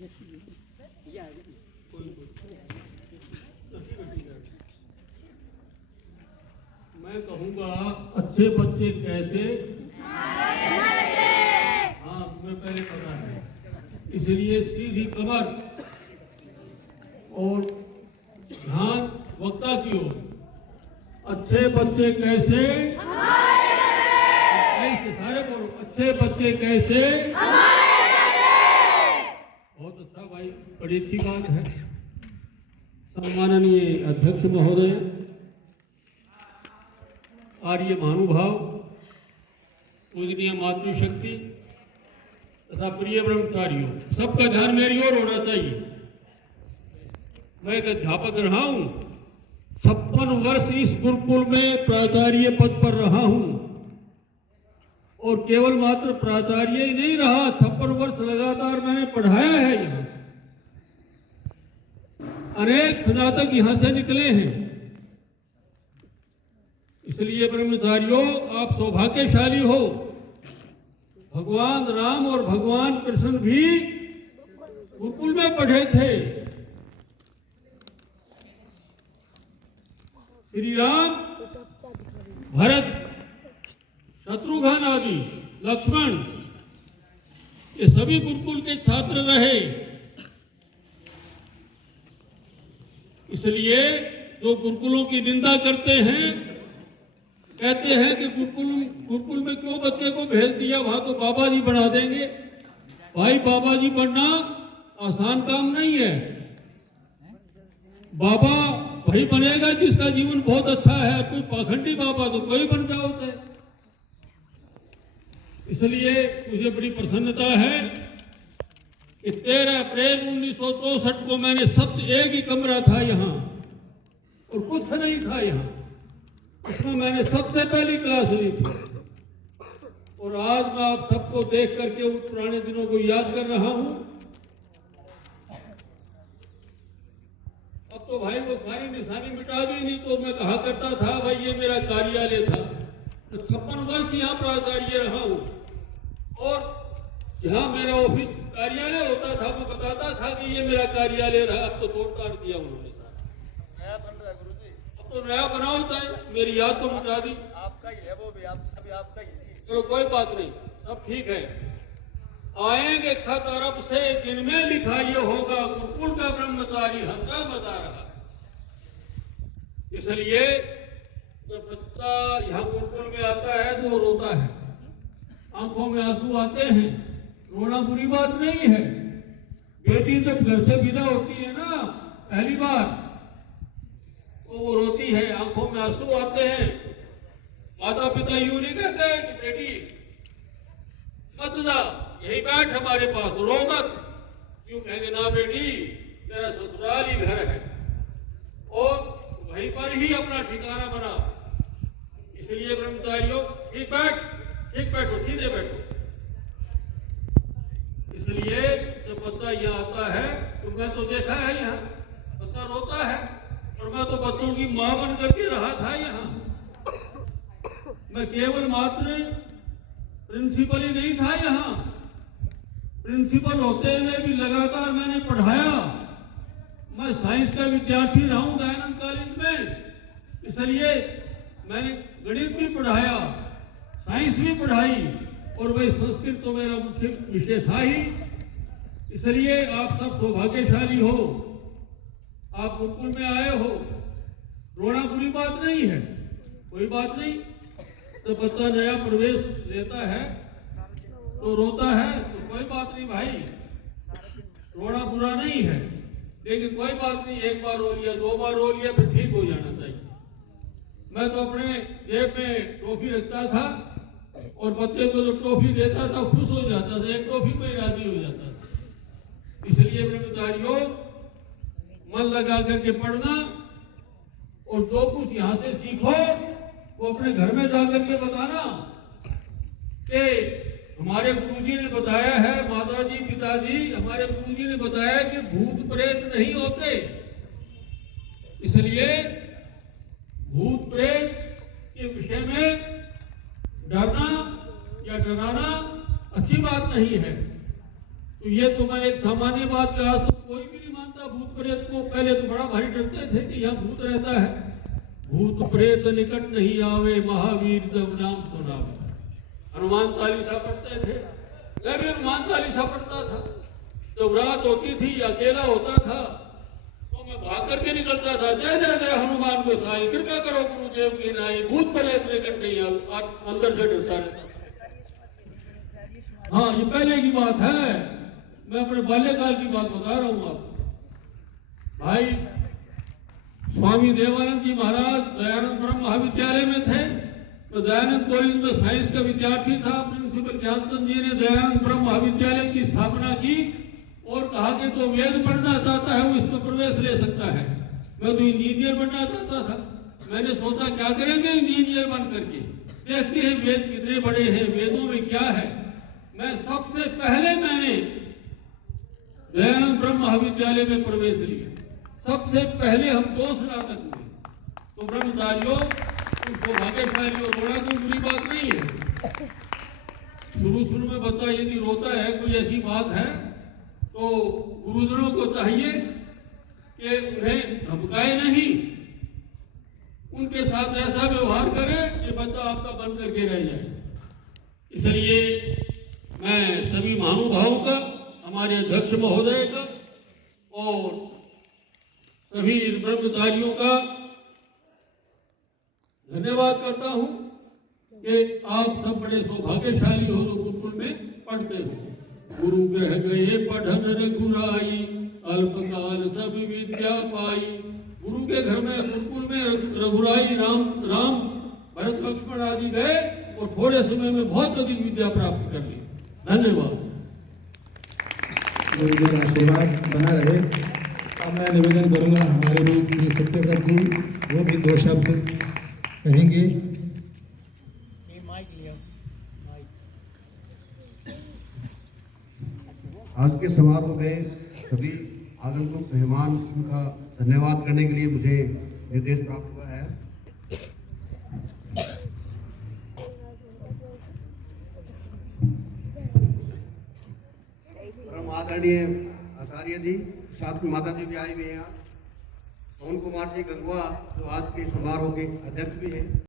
मैं कहूँगा अच्छे बच्चे कैसे, हाँ तुम्हें पहले पता है, इसलिए सीधी कमर और ध्यान वक्ता की ओर। अच्छे बच्चे कैसे, ऐसे सारे बोलो, अच्छे बच्चे कैसे। बहुत अच्छा भाई, बड़ी अच्छी बात है। सम्माननीय अध्यक्ष महोदय, आर्य महानुभाव, पूजनीय मातृशक्ति तथा प्रिय ब्रह्मचारियों, सबका ध्यान मेरी ओर होना चाहिए। मैं एक अध्यापक रहा हूं, 56 वर्ष इस गुरुकुल में प्राचार्य पद पर रहा हूं, और केवल मात्र प्राचार्य ही नहीं रहा, 56 वर्ष लगातार मैंने पढ़ाया है। यहाँ अनेक स्नातक यहां से निकले हैं। इसलिए ब्रह्मचारियों, आप सौभाग्यशाली हो। भगवान राम और भगवान कृष्ण भी गुरुकुल में पढ़े थे। श्री राम, भरत, शत्रुघ्न आदि, लक्ष्मण, ये सभी गुरुकुल के छात्र रहे। इसलिए जो गुरुकुलों की निंदा करते हैं, कहते हैं कि गुरुकुल में क्यों बच्चे को भेज दिया, वहां तो बाबा जी बना देंगे। भाई, बाबा जी बनना आसान काम नहीं है। बाबा वही बनेगा जिसका जीवन बहुत अच्छा है। कोई पाखंडी बाबा तो कोई बन जाओ चाहे। इसलिए मुझे बड़ी प्रसन्नता है कि 13 अप्रैल 1964 को मैंने सबसे एक ही कमरा था यहाँ, और कुछ नहीं था यहाँ, उसमें मैंने सबसे पहली क्लास ली थी। और आज मैं आप सबको देख करके उन पुराने दिनों को याद कर रहा हूं। अब तो भाई वो सारी निशानी मिटा दी, नहीं तो मैं कहा करता था भाई ये मेरा कार्यालय था। तो 56 वर्ष यहाँ प्राचार्य रहा हूं, और जहाँ मेरा ऑफिस कार्यालय होता था वो बताता था कि ये मेरा कार्यालय रहा। अब तो तोड़ ताड़ दिया उन्होंने, नया बन रहा है गुरुजी। अब तो नया बनाओ चाहे, मेरी याद तो मिटा दी। आपका ही है वो भी, आप सभी आपका ही है। चलो कोई बात नहीं, सब ठीक है। आएंगे खत अरब से, जिनमें लिखा ये होगा, गुरुकुल का ब्रह्मचारी हंकार मचा रहा। इसलिए जब बच्चा यहाँ गुरुकुल में आता है तो रोता है, आंखों में आंसू आते हैं। रोना बुरी बात नहीं है। बेटी जब घर से विदा होती है ना पहली बार, तो वो रोती है, आंखों में आंसू आते हैं। माता पिता यूं नहीं कहते कि बेटी मत जा, यही बैठ हमारे पास, रो मत। क्यों कहेंगे? ना बेटी, तेरा ससुराल ही घर है, और वहीं पर ही अपना ठिकाना बना। इसलिए ब्रह्मचारियों, ठीक बैठो, सीधे बैठो। इसलिए जब बच्चा यहाँ आता है, तो मैं तो देखा है यहाँ बच्चा रोता है, और मैं तो बच्चों की माँ बन करके रहा था यहाँ। मैं केवल मात्र प्रिंसिपल ही नहीं था यहाँ, प्रिंसिपल होते हुए भी लगातार मैंने पढ़ाया। मैं साइंस का विद्यार्थी रहा हूँ दयानंद कॉलेज में, इसलिए मैंने गणित भी पढ़ाया, साइंस भी पढ़ाई, और वही संस्कृत तो मेरा मुख्य विषय था ही। इसलिए आप सब सौभाग्यशाली हो, आप गुरुकुल में आए हो। रोना बुरी बात नहीं है, कोई बात नहीं। तो बच्चा नया प्रवेश लेता है तो रोता है, तो कोई बात नहीं भाई, रोना बुरा नहीं है। लेकिन कोई बात नहीं, एक बार रो लिया, 2 बार रो लिया, फिर ठीक हो जाना चाहिए। मैं तो अपने जेब में ट्रॉफी रखता था, और बच्चे को जो ट्रॉफी देता था खुश हो जाता था, एक ट्रॉफी में राजी हो जाता था। इसलिए ब्रह्मचारियों, मन लगा करके पढ़ना, और जो कुछ यहाँ से सीखो वो अपने घर में जाकर के बताना कि हमारे गुरुजी ने बताया है, माताजी पिताजी हमारे गुरुजी ने बताया कि भूत प्रेत नहीं होते। इसलिए भूत प्रेत के विषय में डरना या डराना अच्छी बात नहीं है। तो ये तो मैं एक सामान्य बात कहा, तो कोई भी नहीं मानता भूत प्रेत को। पहले तो बड़ा भारी डरते थे कि यहाँ भूत रहता है। भूत प्रेत निकट नहीं आवे, महावीर जब नाम सुनावे। हनुमान चालीसा पढ़ते थे, मैं भी हनुमान चालीसा पढ़ता था। जब रात होती थी, अकेला होता था, तो मैं भाग करके निकलता था, जय जय जय हनुमान गोसाई, कृपा करो गुरुदेव की नाई, भूत प्रेत निकट नहीं आवे। अंदर से डरता रहता। हाँ, ये पहले की बात है, मैं अपने बाल्यकाल की बात बता रहा हूँ आपको। भाई स्वामी देवानंद जी महाराज दयानंद ब्रह्म महाविद्यालय में थे। तो दयानंद कॉलेज में साइंस का विद्यार्थी था। प्रिंसिपल ज्ञानचंद जी ने दयानंद ब्रह्म महाविद्यालय की स्थापना की और कहा कि जो वेद पढ़ना चाहता है वो इसमें प्रवेश ले सकता है। मैं तो इंजीनियर बनना चाहता था। मैंने सोचा क्या करेंगे इंजीनियर बन करके, देखते हैं वेद कितने बड़े हैं, वेदों में क्या है। मैं सबसे पहले मैंने दयानंद ब्रह्म महाविद्यालय में प्रवेश लिया। सबसे पहले हम 2 स्नातक हुए। तो ब्रह्मचारियों, सौभाग्यशाली और रोना कोई बुरी बात नहीं है। शुरू में बच्चा यदि रोता है, कोई ऐसी बात है, तो गुरुजनों को चाहिए कि उन्हें धमकाए नहीं, उनके साथ ऐसा व्यवहार करें कि बच्चा आपका बन करके रह जाए। इसलिए मैं सभी महानुभावों का, हमारे अध्यक्ष महोदय का और सभी ब्रह्मचारियों का धन्यवाद करता हूं कि आप सब बड़े सौभाग्यशाली हो जो गुरुकुल में पढ़ते हो। गुरु कह गए पढ़न रघुराई, अल्पकाल सब विद्या पाई। गुरु के घर में गुरुकुल में रघुराई राम भरत लक्ष्मण आदि गए और थोड़े समय में बहुत अधिक विद्या प्राप्त कर ली। धन्यवाद। गुरु जी का आशीर्वाद बना रहे। अब मैं निवेदन करूंगा हमारे भी श्री सत्यव्रत जी, वो भी 2 शब्द कहेंगे। आज के समारोह में सभी आगंतुक मेहमान का धन्यवाद करने के लिए मुझे निर्देश प्राप्त हुआ है। परम आदरणीय आचार्य जी, साथ में माता जी भी आई हुई हैं यहाँ। पवन कुमार जी गंगवा जो आज के समारोह के अध्यक्ष भी हैं।